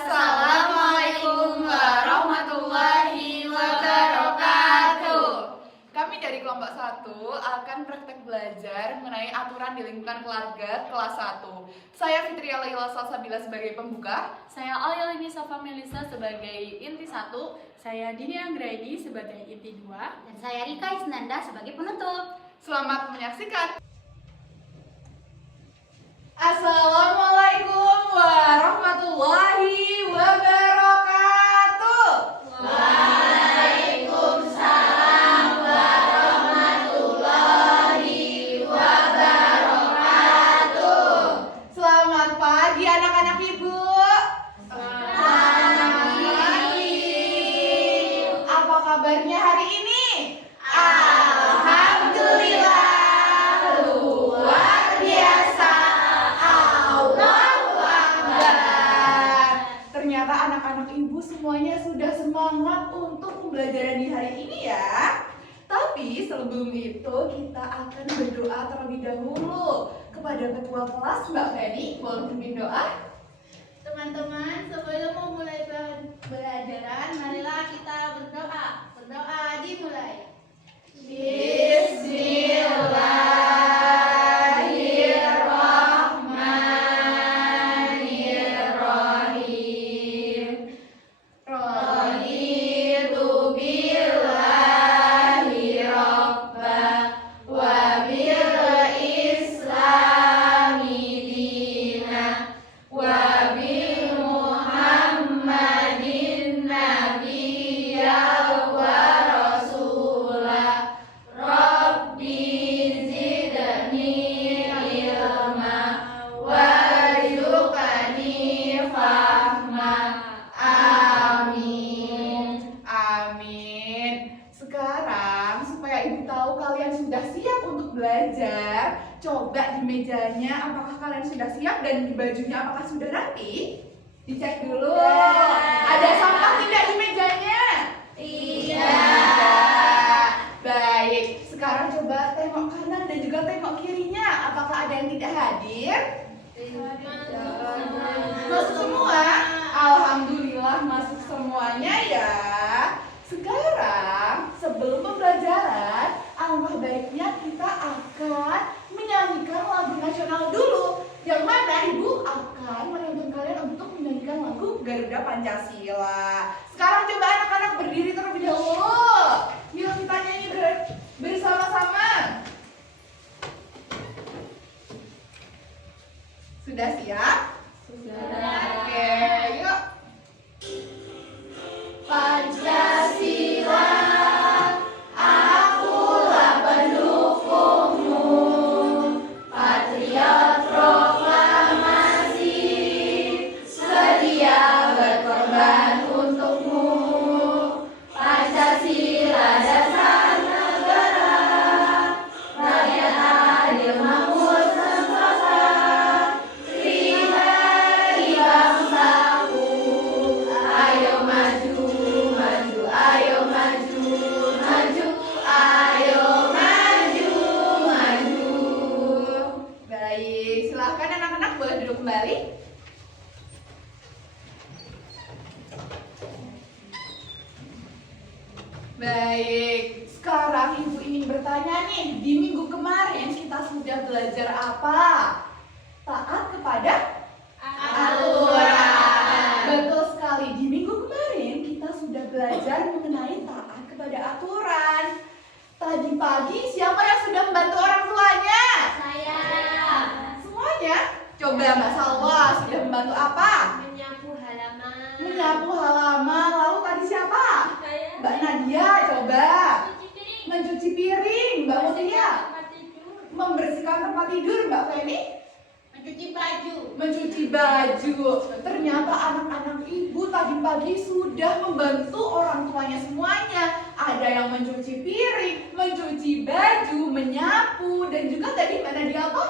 Assalamualaikum warahmatullahi wabarakatuh. Kami dari kelompok 1 akan praktek belajar mengenai aturan di lingkungan keluarga kelas 1. Saya Fitria Laila Salsabila sebagai pembuka. Saya Aulia Sofa Melisa sebagai inti 1. Saya Dini Anggraini sebagai inti 2. Dan saya Rika Isnanda sebagai penutup. Selamat menyaksikan. Assalamualaikum warahmatullahi wabarakatuh. Waalaikumsalam warahmatullahi wabarakatuh. Selamat pagi anak-anak ibu. Selamat pagi. Apa kabarnya hari ini? Alhamdulillah, luar biasa. Allahu Akbar. Ternyata anak-anak ibu semuanya sudah semangat untuk pembelajaran di hari ini ya. Tapi sebelum itu kita akan berdoa terlebih dahulu kepada ketua kelas Mbak Feni. Boleh pimpin doa? Teman-teman, sebelum memulai pembelajaran, marilah kita berdoa. Berdoa dimulai. Bismillahirrahmanirrahim. Raditu billahi rabba wa bil islami dina wa bi Muhammadin nabiyya wa rasulah. Rabbi zidni ilma warzuqni fahma. Amin. Amin. Sekarang supaya ibu tahu kalian sudah siap untuk belajar, coba di mejanya apakah kalian sudah siap dan di bajunya apakah sudah rapi? Dicek dulu. Ada sampah tidak di mejanya? Tidak. Baik, sekarang coba tengok kanan dan juga tengok kirinya. Apakah ada yang tidak hadir? Masuk semua? Alhamdulillah masuk semuanya ya. Sekarang sebelum pembelajaran, alangkah baiknya kita akan menyanyikan lagu nasional dulu. Yang mana ibu akan menuntun kalian untuk menyanyikan lagu Garuda Pancasila. Sekarang coba anak-anak berdiri terlebih dahulu. Yuk kita nyanyi bersama-sama. Sudah siap? Sudah. Oke, yuk. Pancasila, akulah pendukungmu. Patriot proklamasi, sedia berkorban untukmu. Pancasila dasar negara, rakyat adil makmur sentosa. Pribadi bangsaku, ayo maju, maju, ayo maju, maju, ayo maju, maju. Baik, silahkan anak-anak boleh duduk kembali. Baik, sekarang ibu ingin bertanya nih, di minggu kemarin kita sudah belajar apa? Taat kepada Aturan. Betul sekali, di minggu kemarin kita sudah belajar mengenai taat kepada aturan. Tadi pagi siapa yang sudah membantu orang tuanya? Saya Semuanya? Coba Mbak Salwa sudah membantu apa? menyapu halaman. Menyapu halaman, lalu tadi siapa? Saya Mbak Nadia coba mencuci piring, Mbak Mutia membersihkan tempat tidur, Mbak Feni mencuci baju. mencuci baju. Ternyata anak-anak ibu tadi pagi sudah membantu orang tuanya semuanya. Ada yang mencuci piring, mencuci baju, menyapu, dan juga tadi Mbak Nadia apa?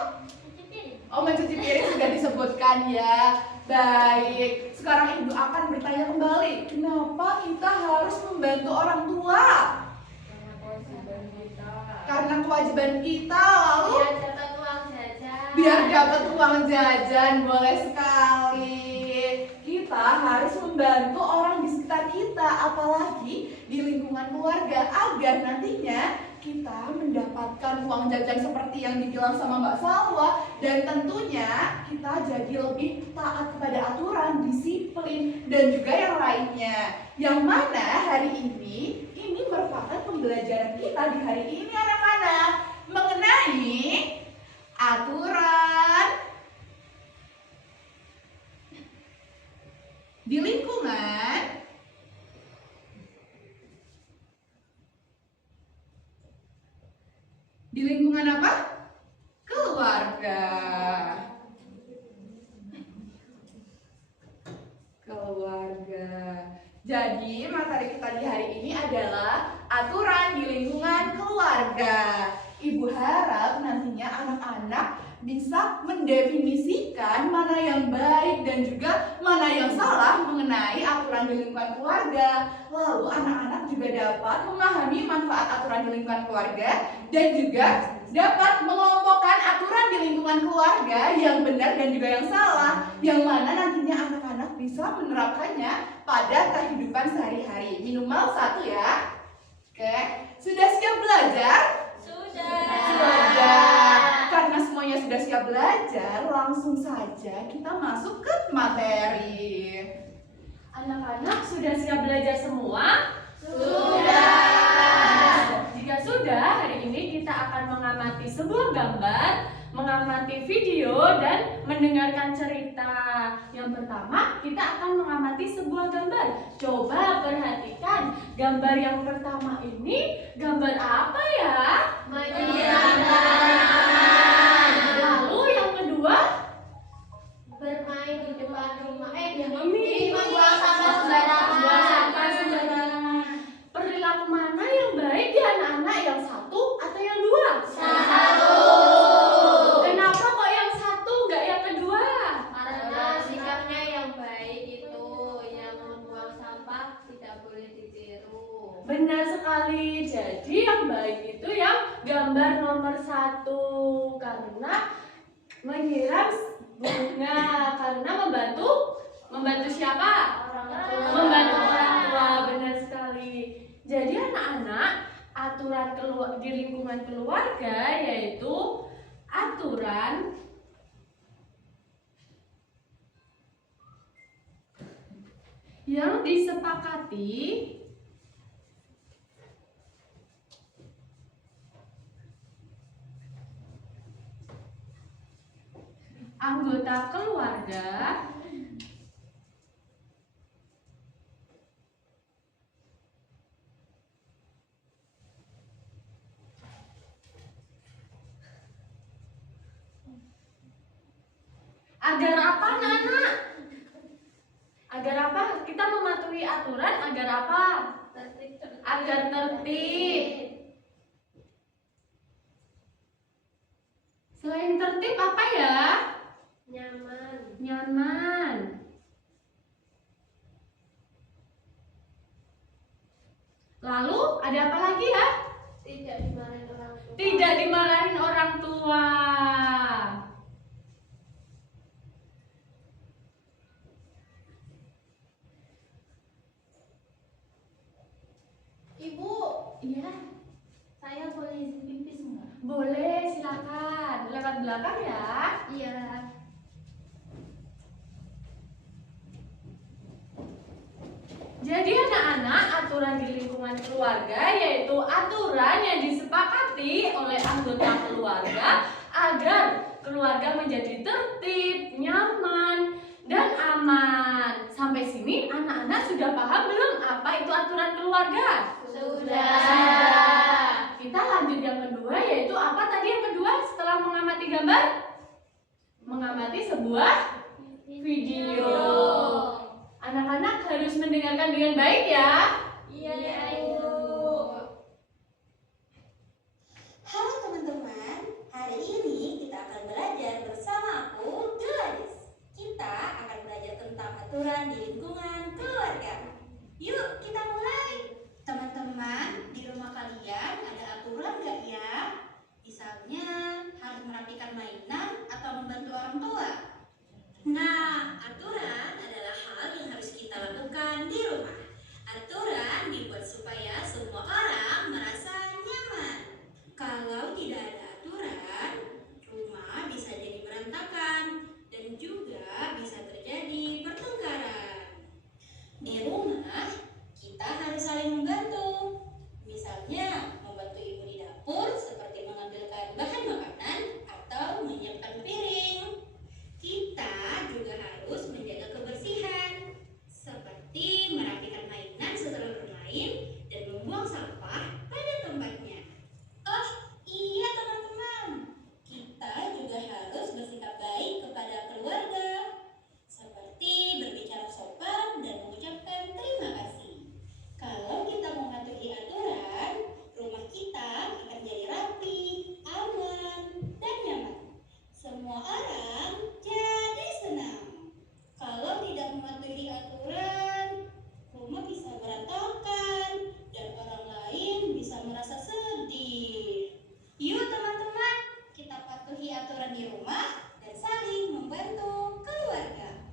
Oh, mencuci piring sudah disebutkan ya. Baik, sekarang ibu akan bertanya kembali, kenapa kita harus membantu orang tua? Karena kewajiban kita, lalu Biar dapat uang jajan. biar dapat uang jajan. Boleh sekali. Kita harus membantu orang di sekitar kita, apalagi di lingkungan keluarga, agar nantinya kita mendapatkan uang jajan seperti yang dibilang sama Mbak Salwa, dan tentunya kita jadi lebih taat kepada aturan, disiplin, dan juga yang lainnya. Yang mana hari ini merupakan pembelajaran kita di hari ini anak-anak mengenai aturan di lingkungan apa? Keluarga. Jadi materi kita di hari ini adalah aturan di lingkungan keluarga. Ibu harap nantinya anak-anak bisa mendefinisikan mana yang baik dan juga mana yang salah mengenai aturan di lingkungan keluarga. Lalu anak-anak juga dapat memahami manfaat aturan di lingkungan keluarga dan juga dapat mengelompokkan aturan di lingkungan keluarga yang benar dan juga yang salah, yang mana nantinya anak-anak bisa menerapkannya pada kehidupan sehari-hari. Minimal 1 ya. Oke, sudah siap belajar? Sudah. Karena semuanya sudah siap belajar, langsung saja kita masuk ke materi. Anak-anak sudah siap belajar semua? Sudah. Jika sudah, hari ini kita akan mengamati sebuah gambar, mengamati video, dan mendengarkan cerita. Yang pertama, kita akan mengamati sebuah gambar. Coba perhatikan, gambar yang pertama ini gambar apa ya? Menyenangkan. Lalu yang kedua? Bermain di depan rumah. Ini Membuang sampah buang sampah sembarangan. sembarangan. Perilaku mana yang baik di anak-anak, yang 1 atau yang 2? 1. Kenapa kok yang 1 nggak yang kedua? Karena sikapnya yang baik itu, yang membuang sampah tidak boleh ditiru. Benar sekali. Jadi yang baik itu yang gambar nomor 1, karena menyiram bunga, karena membantu siapa? Membantu orang tua. Benar sekali. Jadi anak-anak, aturan di lingkungan keluarga yaitu aturan yang disepakati anggota keluarga agar apa, anak-anak? Agar apa? Kita mematuhi aturan agar apa? Agar tertib. Selain tertib apa ya? Nyaman. Lalu ada apa lagi ya? Tidak dimarahin orang tua. Tidak dimarahin orang tua. Ibu, Iya, saya boleh izin pipis enggak? boleh, silakan. Lewat belakang ya. Iya. Jadi anak-anak, aturan di lingkungan keluarga yaitu aturan yang disepakati oleh anggota keluarga agar keluarga menjadi tertib, nyaman, dan aman. Sampai sini anak-anak sudah paham belum apa itu aturan keluarga? Sudah. Kita lanjut yang kedua, yaitu apa tadi yang kedua setelah mengamati gambar? Mengamati sebuah video. Anak-anak harus mendengarkan dengan baik ya. Iya, Ibu. Halo teman-teman, hari ini kita akan belajar bersama aku, Gladys. Kita akan belajar tentang aturan di lingkungan keluarga. Yuk kita mulai. Teman-teman, di rumah kalian ada aturan gak ya? Misalnya harus merapikan mainan atau membantu orang tua. Nah, aturan adalah hal yang harus kita lakukan di rumah. Aturan dibuat supaya semua orang merasa nyaman. Kalau tidak ada aturan, rumah bisa jadi berantakan dan juga bisa terjadi pertengkaran. Di rumah, kita harus saling membantu. Misalnya, membantu ibu di dapur seperti mengambilkan bahan makanan atau menyiapkan piring. Kita juga harus menjaga kebersihan, seperti merapikan mainan setelah bermain dan membuang sampah pada tempatnya. Oh iya teman-teman, kita juga harus bersikap baik kepada keluarga, seperti berbicara sopan dan mengucapkan terima kasih. Kalau kita mematuhi aturan, rumah kita akan jadi rapi, aman, dan nyaman. Semua orang jadi senang. Kalau tidak mematuhi aturan, rumah bisa berantakan dan orang lain bisa merasa sedih. Yuk teman-teman, kita patuhi aturan di rumah dan saling membantu keluarga.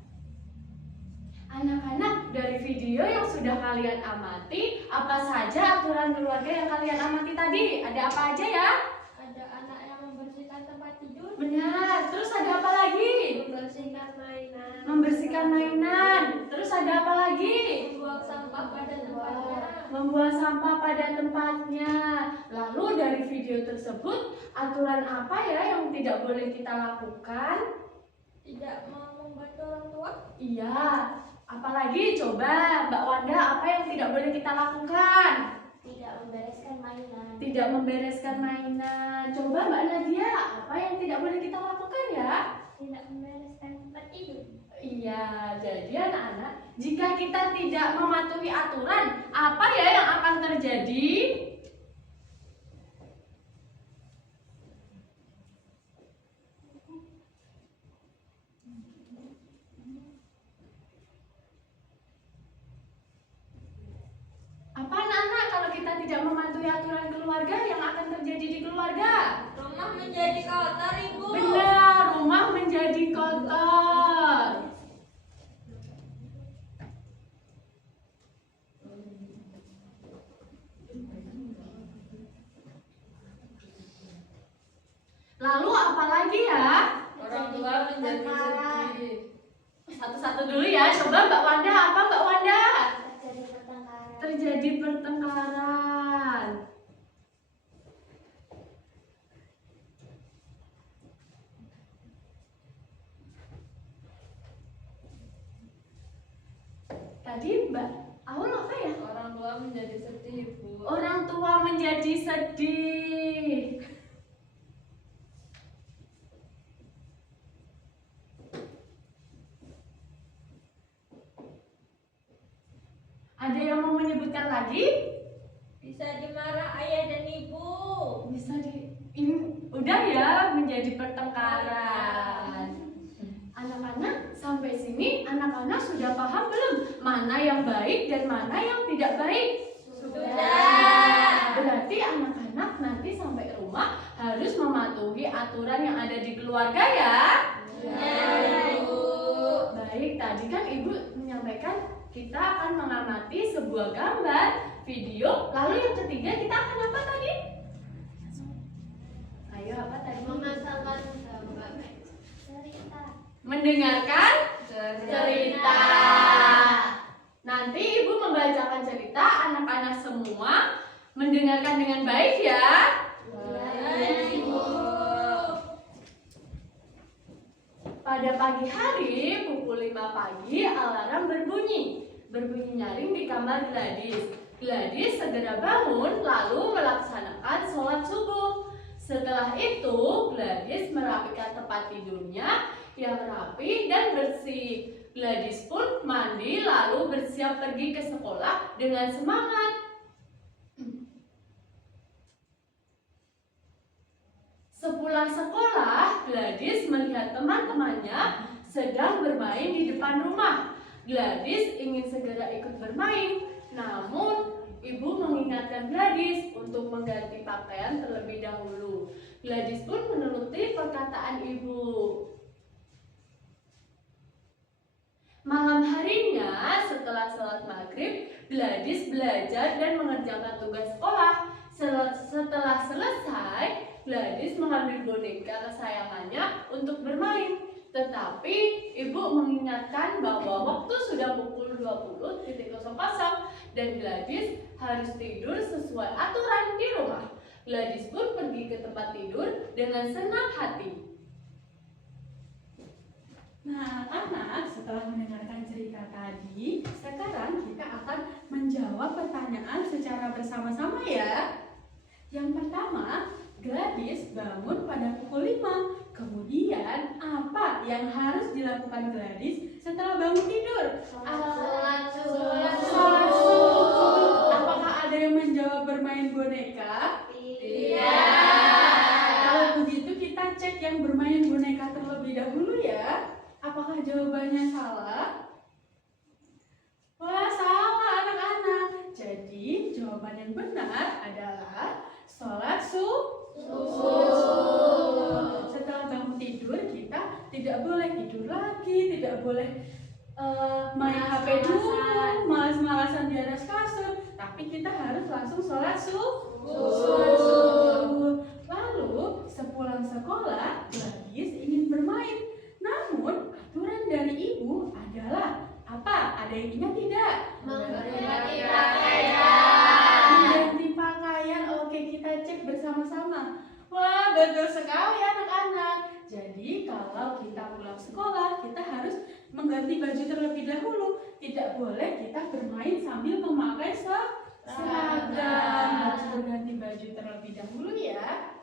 Anak-anak, dari video yang sudah kalian amati, apa saja aturan keluarga yang kalian amati tadi? Ada apa aja ya? Ada anak yang membersihkan tempat tidur, Benar, terus ada apa lagi? membersihkan mainan, Membersihkan mainan. Terus ada apa lagi? membuang sampah pada tempatnya, Membuang sampah pada tempatnya. Lalu dari video tersebut, aturan apa ya yang tidak boleh kita lakukan? tidak mau membantu orang tua, Iya, apalagi coba Mbak Wanda, apa yang tidak boleh kita lakukan? tidak membereskan mainan, Tidak membereskan mainan. Coba Mbak Nadia, apa yang tidak boleh kita lakukan ya? tidak membereskan tempat tidur, Iya, jadi anak-anak, jika kita tidak mematuhi aturan, apa ya yang akan terjadi? Apa anak-anak kalau kita tidak mematuhi aturan keluarga yang akan terjadi di keluarga? rumah menjadi kotor ibu, Benar, rumah menjadi kotor. Lalu apa lagi ya? orang tua menjadi sedih, Satu-satu dulu ya. Coba Mbak Wanda, apa Mbak Wanda? terjadi pertengkaran, Terjadi pertengkaran. Tadi Mbak Aul apa ya? orang tua menjadi sedih ibu, Orang tua menjadi sedih. Ada yang mau menyebutkan lagi? bisa dimarah ayah dan ibu, Bisa ini udah ya menjadi pertengkaran. Anak-anak sampai sini anak-anak sudah paham belum mana yang baik dan mana yang tidak baik? Sudah. Berarti anak-anak nanti sampai rumah harus mematuhi aturan yang ada di keluarga ya. Ya ibu, Baik, tadi kan Ibu menyampaikan kita akan mengamati sebuah gambar, video, lalu yang ketiga kita akan apa tadi? Ayo apa tadi? mengasahkan gambar, cerita, Mendengarkan cerita. Nanti Ibu membacakan cerita, anak-anak semua mendengarkan dengan baik ya. ya ibu, Pada pagi hari pukul 5 pagi alarm berbunyi. Berbunyi nyaring di kamar Gladys. Gladys segera bangun lalu melaksanakan sholat subuh. Setelah itu Gladys merapikan tempat tidurnya yang rapi dan bersih. Gladys pun mandi lalu bersiap pergi ke sekolah dengan semangat. Sepulang sekolah, Gladys melihat teman-temannya sedang bermain di depan rumah. Gladys ingin segera ikut bermain, namun ibu mengingatkan Gladys untuk mengganti pakaian terlebih dahulu. Gladys pun menuruti perkataan ibu. Malam harinya, setelah sholat sholat maghrib, Gladys belajar dan mengerjakan tugas sekolah. Setelah selesai, Gladys mengambil boneka kesayangannya untuk bermain. Tetapi ibu mengingatkan bahwa waktu sudah pukul 20.00 dan Gladys harus tidur sesuai aturan di rumah. Gladys pun pergi ke tempat tidur dengan senang hati. Nah, anak, setelah mendengarkan cerita tadi, sekarang kita akan menjawab pertanyaan secara bersama-sama ya. Yang pertama, Gladys bangun pada pukul 5. Kemudian, apa yang harus dilakukan Gladys setelah bangun tidur? Sholat Sholat subuh. subuh. Apakah ada yang menjawab bermain boneka? Iya. Kalau begitu kita cek yang bermain boneka terlebih dahulu ya. Apakah jawabannya salah? Wah, salah anak-anak. Jadi jawaban yang benar adalah sholat subuh. Setelah bangun tidur kita tidak boleh tidur lagi, tidak boleh main HP dulu, malas-malasan di atas kasur. Tapi kita harus langsung sholat subuh. Lalu sepulang sekolah, Gladys ingin bermain. Namun aturan dari ibu adalah apa? Ada yang ingat tidak? Mengganti pakaian. Mengganti pakaian. Oke, kita cek bersama-sama. Wah, betul sekali anak-anak. Jadi kalau kita pulang sekolah, kita harus mengganti baju terlebih dahulu. Tidak boleh kita bermain sambil memakai seragam. Harus berganti baju terlebih dahulu ya.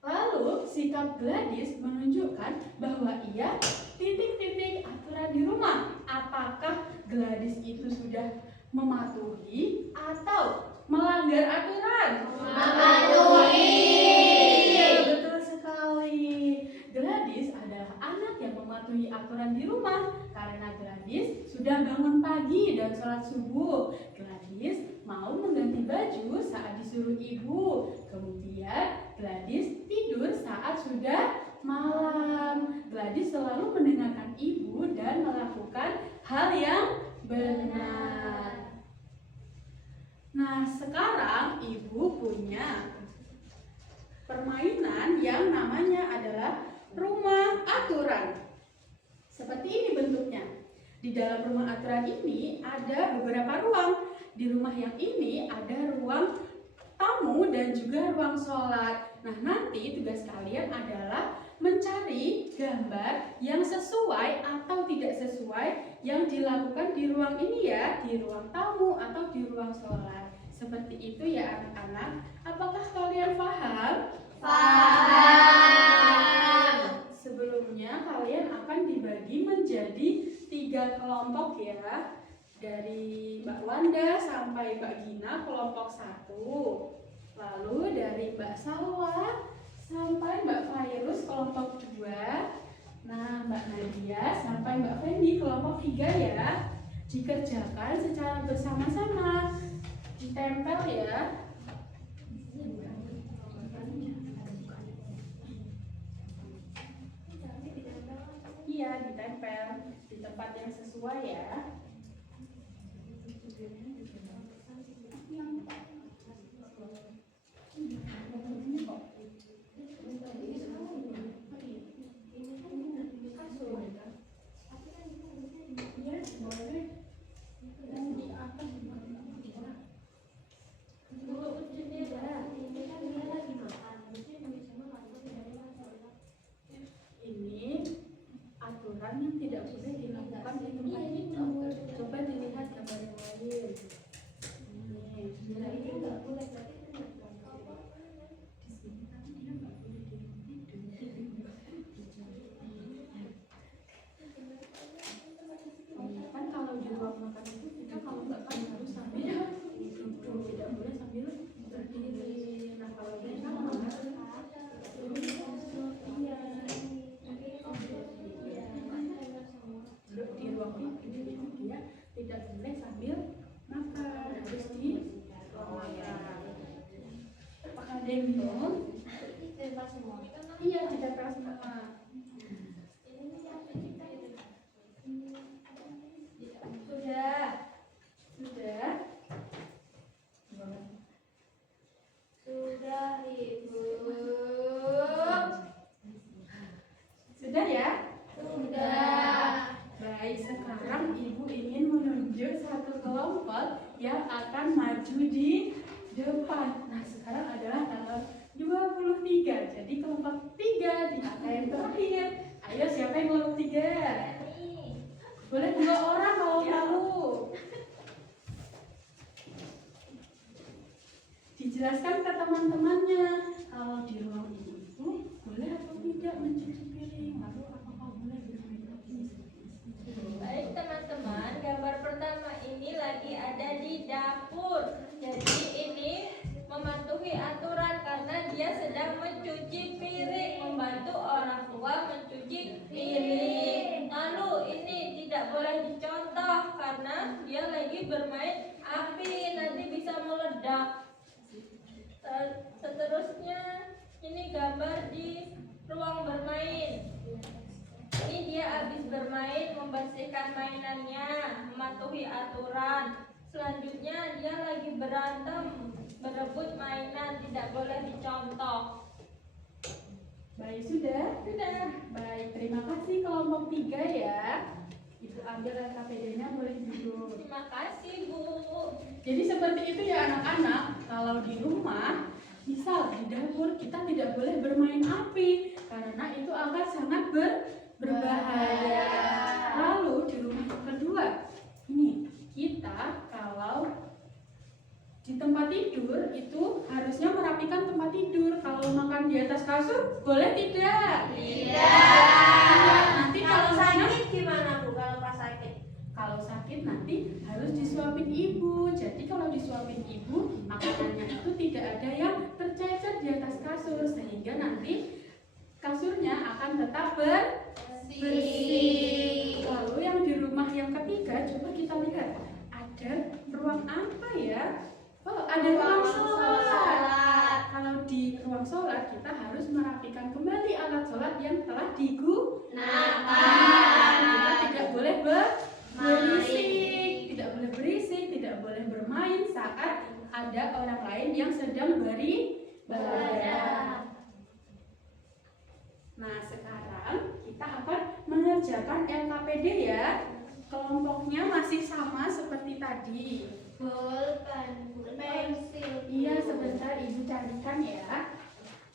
Lalu sikap Gladys menunjukkan bahwa ia titik-titik aturan di rumah. Apakah Gladys itu sudah mematuhi atau melanggar aturan? Mematuhi. Ya, betul sekali. Gladys adalah anak yang mematuhi aturan di rumah karena Gladys sudah bangun pagi dan sholat subuh. Gladys mau mengganti baju saat disuruh ibu. Kemudian Gladys tidur saat sudah malam. Gladys selalu mendengarkan ibu dan melakukan hal yang benar. Nah, sekarang ibu punya permainan yang namanya adalah rumah aturan. Seperti ini bentuknya. Di dalam rumah aturan ini ada beberapa ruang. Di rumah yang ini ada ruang tamu dan juga ruang sholat. Nah, nanti tugas kalian adalah mencari gambar yang sesuai atau tidak sesuai yang dilakukan di ruang ini ya, di ruang tamu atau di ruang sholat. Seperti itu ya anak-anak. Apakah kalian paham? Paham. Sebelumnya kalian akan dibagi menjadi 3 kelompok ya. Dari Mbak Wanda sampai Mbak Gina kelompok 1. Lalu dari Mbak Salwa sampai Mbak Fairuz kelompok 2. Nah, Mbak Nadia sampai Mbak Fendi kelompok 3 ya. Dikerjakan secara bersama-sama. Ditempel ya. Iya, ditempel di tempat yang sesuai ya. Ini aturan yang tidak boleh dilakukan di tempat itu. Coba dilihat gambar yang lain. Ini nggak boleh. Di sini kan dia nggak boleh di ruang tidur. Kan kalau di ruang makan itu kita kalau nggak kan harus sambil duduk, tidak boleh sambil berdiri. Nah kalau di kamar di ruang makan itu dia tidak boleh sambil makan, harus di ruang makan. Apakah ada yang bingung? Iya, ditempel semua. Sudah. yang akan maju di depan. Nah, sekarang adalah tanggal 23. Jadi kelompok 3 di angka yang terakhir. Ayo, siapa yang kelompok 3? Boleh 2 orang kalau malu. Dijelaskan ke teman-temannya kalau di ruang ini itu boleh atau tidak mencuci piring, lalu apakah boleh bermain api. Baik teman-teman, gambar pertama ini lagi ada di dapur. Jadi ini mematuhi aturan karena dia sedang mencuci piring, membantu orang tua mencuci piring. Lalu ini tidak boleh dicontoh karena dia lagi bermain api, nanti bisa meledak. Seterusnya ini gambar di ruang bermain. Ini dia habis bermain, membersihkan mainannya, mematuhi aturan. Selanjutnya dia lagi berantem, berebut mainan, tidak boleh dicontoh. Baik, sudah? Sudah. Baik, terima kasih kelompok 3 ya. Ibu ambil LKPD-nya, boleh duduk. Terima kasih Bu. Jadi seperti itu ya anak-anak. Kalau di rumah, misal di dapur kita tidak boleh bermain api karena itu akan sangat berbahaya. Lalu di rumah yang kedua, ini kita kalau di tempat tidur itu harusnya merapikan tempat tidur. Kalau makan di atas kasur boleh tidak? Tidak. Nanti Kalau kalau sakit gimana Bu? Kalau pas sakit? Kalau sakit nanti harus disuapin ibu. Jadi kalau disuapin ibu, makanannya itu tidak ada yang tercecer di atas kasur sehingga nanti kasurnya akan tetap bersih. Lalu yang di rumah yang ketiga, coba kita lihat ada ruang apa ya? Oh, ada ruang sholat. Kalau di ruang sholat kita harus merapikan kembali alat sholat yang telah digunakan. Kita tidak boleh berisik, tidak boleh berisik, tidak boleh bermain saat ada orang lain yang sedang beribadah. Nah, sekarang kita akan mengerjakan LKPD ya. Kelompoknya masih sama seperti tadi. Bolpen, pensil. Iya, sebentar Ibu carikan ya.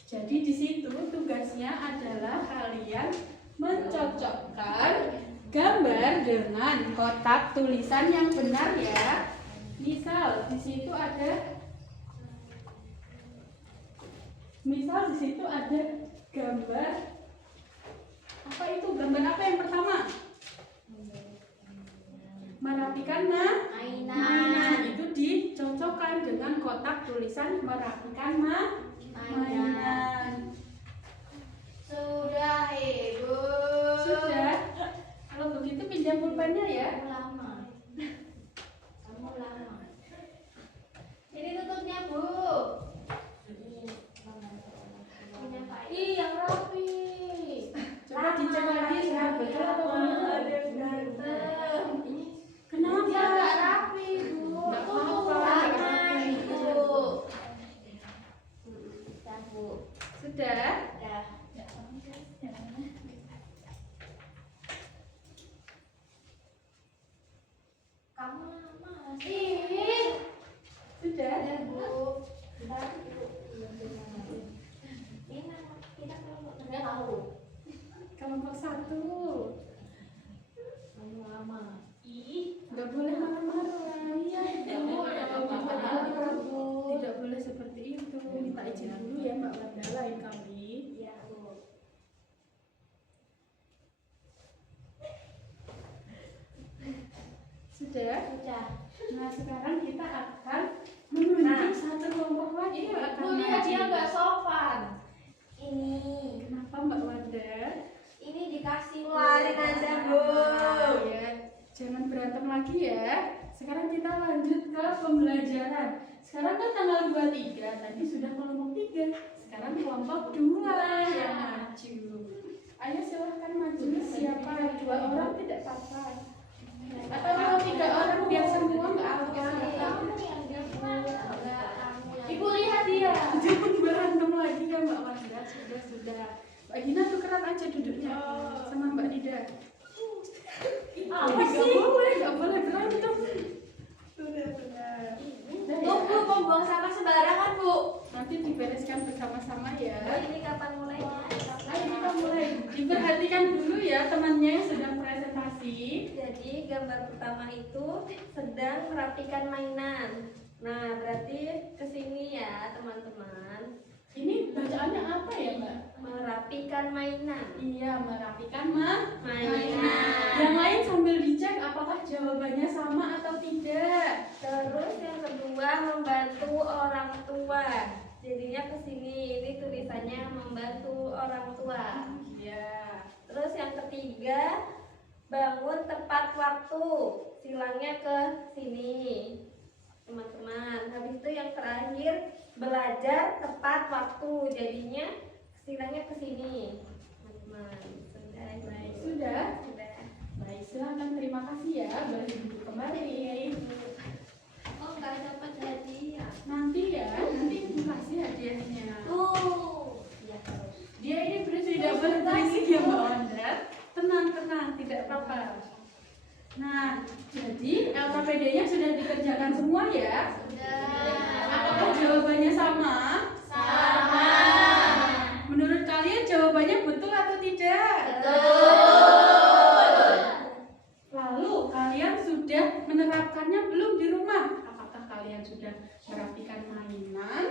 Jadi di situ tugasnya adalah kalian mencocokkan gambar dengan kotak tulisan yang benar ya. Misal di situ ada gambar apa itu? Gambar apa yang pertama? Merapikan mainan. Itu dicocokkan dengan kotak tulisan merapikan mainan. Sudah Ibu. Sudah. Kalau begitu pinjam pulpennya ya. Kamu lama. Ini tutupnya Bu. Ih, yang rapi. Coba dicek lagi sudah betul atau belum. Kenapa? Dia nggak rapi Bu. Nggak apa-apa. Lama Ibu. Sudah. Kamu lama. Ih, Sudah. Bu. Ini kita kelompok nggak tahu. Kelompok 1. kamu lama. Nggak boleh marah-marah. Iya, tidak boleh seperti itu. Minta izin dulu ya Mbak Wanda lain kali. Iya Bu. Sudah. Sudah. Nah, sekarang kita akan menunjuk satu kelompok lagi yang akan Bu, lihat dia maju. nggak sopan. Ini. Kenapa Mbak Wanda? Ini dikasih keluarin aja Bu. Ya, jangan berantem lagi ya. Sekarang kita lanjut ke pembelajaran. Sekarang kan tanggal 23, tadi sudah kelompok 3. Sekarang kelompok 2 yang maju. Ayo silahkan maju. Siapa? 2 orang tidak apa-apa. Atau mau 3 orang biar semua nggak apa-apa. Ibu lihat dia. Jangan berantem lagi ya Mbak Wanda. Sudah. Mbak Dina tukeran aja duduknya sama Mbak Dida. Apa Nggak sih? boleh berantem. Sudah. Jadi gambar pertama itu sedang merapikan mainan. Nah, berarti kesini ya teman-teman. Ini bacaannya apa ya, Mbak? Merapikan mainan. Iya, merapikan Mainan. Yang lain sambil dicek apakah jawabannya sama atau tidak. Terus yang kedua membantu orang tua. Jadinya kesini, ini tulisannya membantu orang tua. Iya. Terus yang ketiga bangun tepat waktu. Silangnya ke sini, teman-teman. Habis itu yang terakhir belajar tepat waktu. Jadinya silangnya ke sini, teman-teman. Sudah, Baik, sudah. Sudah. Baik, silakan, terima kasih ya. Boleh duduk kembali. Oh, nggak dapat hadiah. Nanti ya, nanti dikasih hadiahnya. Iya terus. Dia ini tidak boleh berisik ya, Mbak Wanda. Tenang, tidak apa-apa. Nah, jadi LKPD-nya sudah dikerjakan semua ya? Apakah jawabannya sama? Sama. Menurut kalian jawabannya betul atau tidak? Betul. Lalu kalian sudah menerapkannya belum di rumah? Apakah kalian sudah merapikan mainan?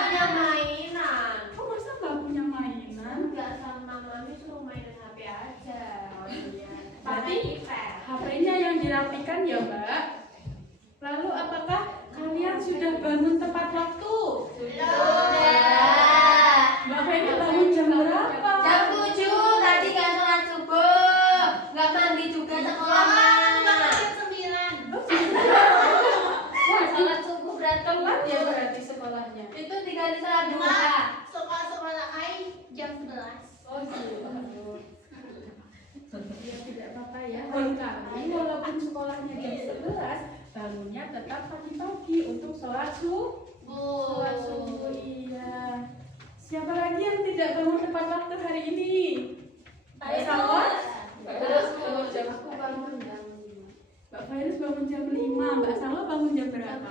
Punya mainan. Kok masa nggak punya mainan? Enggak, sama mami suruh mainan HP aja. Berarti HP-nya yang dirapikan ya, Mbak? Lalu apakah kalian sudah bangun tepat waktu? Mbak Feni bangun jam berapa? Jam 7 tadi kan sholat subuh. Enggak mandi juga sekolah. Wah, Sholat subuh berantem. telat ya berarti sekolahnya. Itu diganti sholat duha. Oh gitu. Ya tidak apa-apa ya. Dan kami walaupun sekolahnya jam 11, bangunnya tetap pagi-pagi untuk sholat subuh. Sholat subuh, iya. Siapa lagi yang tidak bangun tepat waktu hari ini? Mbak Salwa? Terus bangun jam aku bangun jam 5. Mbak Fairuz bangun jam 5, Mbak Salwa bangun jam berapa?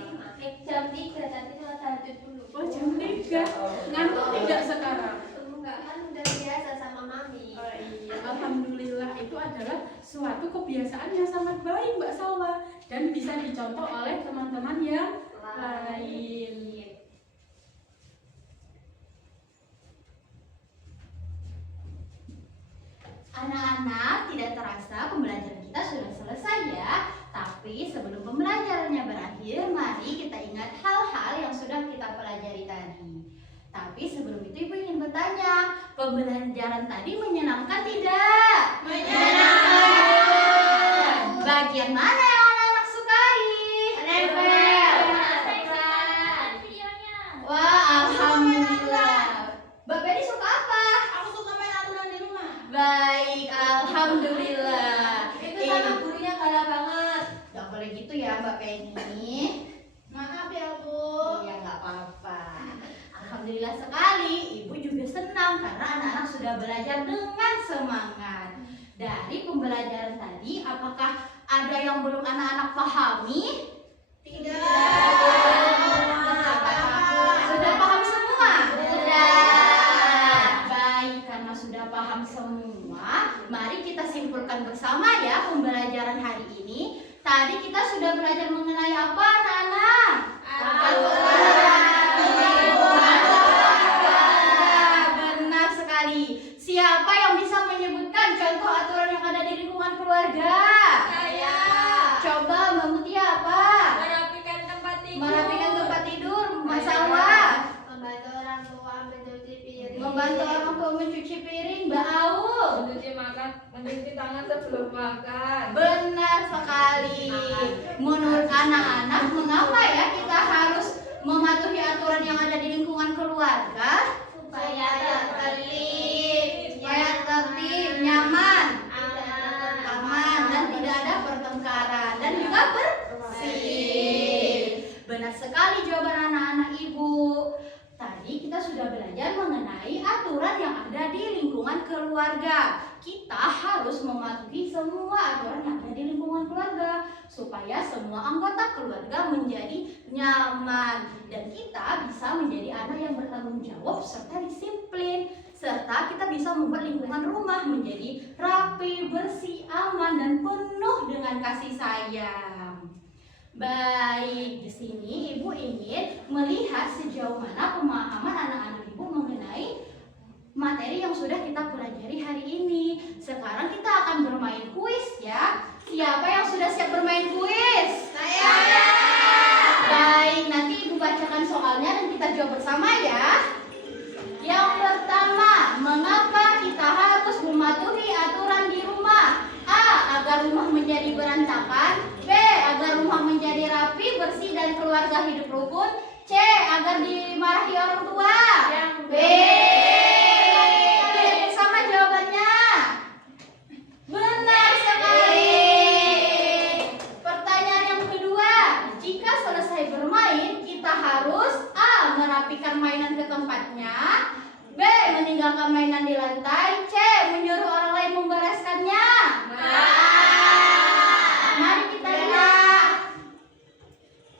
Jam 3 tadi sholat tahajud dulu. Oh jam 3. Ngantuk tidak sekarang? Enggak, kan udah biasa sama mami. Oh iya, alhamdulillah itu adalah suatu kebiasaan yang sangat baik Mbak Salwa dan bisa dicontoh oleh teman-teman yang lain. Anak-anak, tidak terasa pembelajaran kita sudah selesai ya. Tapi sebelum pembelajarannya berakhir, mari kita ingat hal-hal yang sudah kita pelajari tadi. Tapi sebelum itu Ibu ingin bertanya, pembelajaran tadi menyenangkan tidak? Menyenangkan. Bagian mana yang anak-anak sukai? Wah, alhamdulillah. Mbak Penny suka apa? Baik, alhamdulillah. Itu sama gurunya galak banget. Gak boleh gitu ya Mbak Penny. Maaf ya, Bu. Iya nggak apa-apa. Alhamdulillah sekali, Ibu juga senang karena anak-anak sudah belajar dengan semangat. Dari pembelajaran tadi, apakah ada yang belum anak-anak pahami? Sudah paham semua? Baik, karena sudah paham semua, mari kita simpulkan bersama ya pembelajaran hari ini. Tadi kita sudah belajar mengenai apa, anak-anak? Benar sekali. Siapa yang bisa menyebutkan contoh aturan yang ada di lingkungan keluarga? Saya. Coba Mbak Mutia apa? Merapikan tempat tidur. Merapikan tempat tidur, Mas Salwa. Membantu orang tua mencuci piring. Membantu orang tua mencuci piring, Mbak Aul. Mencuci tangan sebelum makan. Benar sekali. Menurut anak-anak, mengapa ya kita harus mematuhi aturan yang ada di lingkungan keluarga? Supaya tertib, Nyaman, aman, dan tidak ada pertengkaran dan juga bersih. Benar sekali jawaban anak-anak Ibu. Tadi kita sudah belajar mengenai aturan yang ada di lingkungan keluarga. Kita harus mematuhi semua aturan yang ada di lingkungan keluarga supaya semua anggota keluarga menjadi nyaman dan kita bisa menjadi anak yang bertanggung jawab serta disiplin. serta kita bisa membuat lingkungan rumah menjadi rapi, bersih, aman, dan penuh dengan kasih sayang. Baik, di sini Ibu ingin melihat sejauh mana pemahaman anak-anak Ibu mengenai materi yang sudah kita pelajari hari ini. Sekarang kita akan bermain kuis ya. Siapa yang sudah siap bermain kuis? Saya. Baik, nanti Ibu bacakan soalnya dan kita jawab bersama ya. Yang pertama, mengapa kita harus mematuhi aturan di rumah? A. Agar rumah menjadi berantakan. B. Agar rumah menjadi rapi, bersih, dan keluarga hidup rukun. C. Agar dimarahi orang tua. B. Lihat bersama jawabannya. Benar sekali. Pertanyaan yang kedua, jika selesai bermain, kita harus A. Merapikan mainan ke tempatnya, B. Meninggalkan mainan di lantai, C. Menyuruh orang lain membereskannya. Mari kita lihat.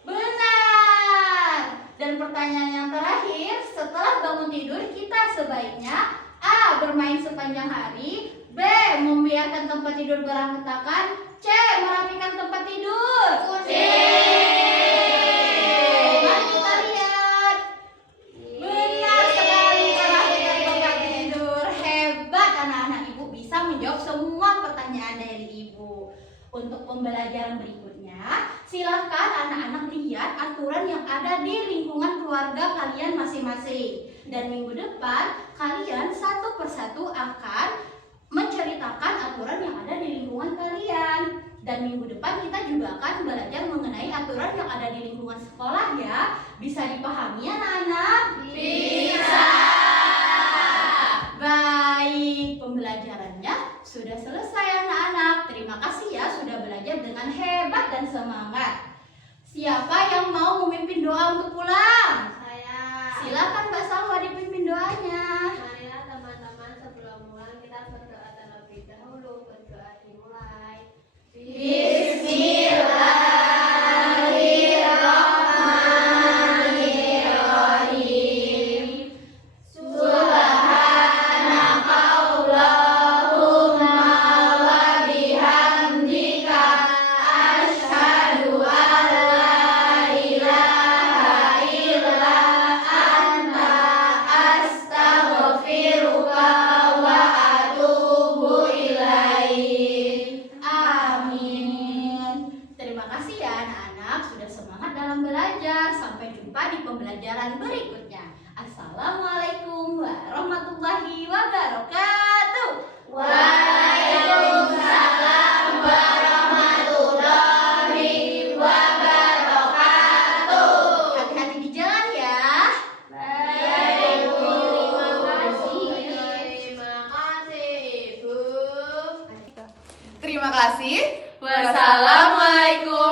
Benar. Dan pertanyaan yang terakhir, setelah bangun tidur kita sebaiknya A. Bermain sepanjang hari, B. Membiarkan tempat tidur berantakan, C. Merapikan tempat tidur. Mari kita lihat. Benar sekali, merapikan tempat tidur. Hebat anak-anak Ibu bisa menjawab semua pertanyaan dari Ibu. Untuk pembelajaran berikutnya, silakan anak-anak lihat aturan yang ada di lingkungan keluarga kalian masing-masing. Dan minggu depan, kalian satu persatu akan menceritakan aturan yang ada di lingkungan kalian. Dan minggu depan kita juga akan belajar mengenai aturan yang ada di lingkungan sekolah ya. Bisa dipahami anak-anak? Bisa. Baik, pembelajarannya sudah selesai anak-anak. Terima kasih ya sudah belajar dengan hebat dan semangat. Siapa yang mau memimpin doa untuk pulang? Saya. Silakan Mbak Salwa dipimpin doanya. Marilah teman-teman sebelum pulang kita berdoa terlebih dahulu. Berdoa dimulai. Bismillahirrahmanirrahim. Subhanaka Allahumma wa bihamdika asyhadu an la ilaha illa anta astaghfiruka wa atubu ilaik. Amin. Terima kasih ya anak-anak sudah semangat dalam belajar. Sampai jumpa di pembelajaran berikutnya. Assalamualaikum warahmatullahi wabarakatuh. Waalaikumsalam warahmatullahi wabarakatuh. Hati-hati di jalan ya. Baik, Bu. Terima kasih Ibu. Terima kasih. Wassalamualaikum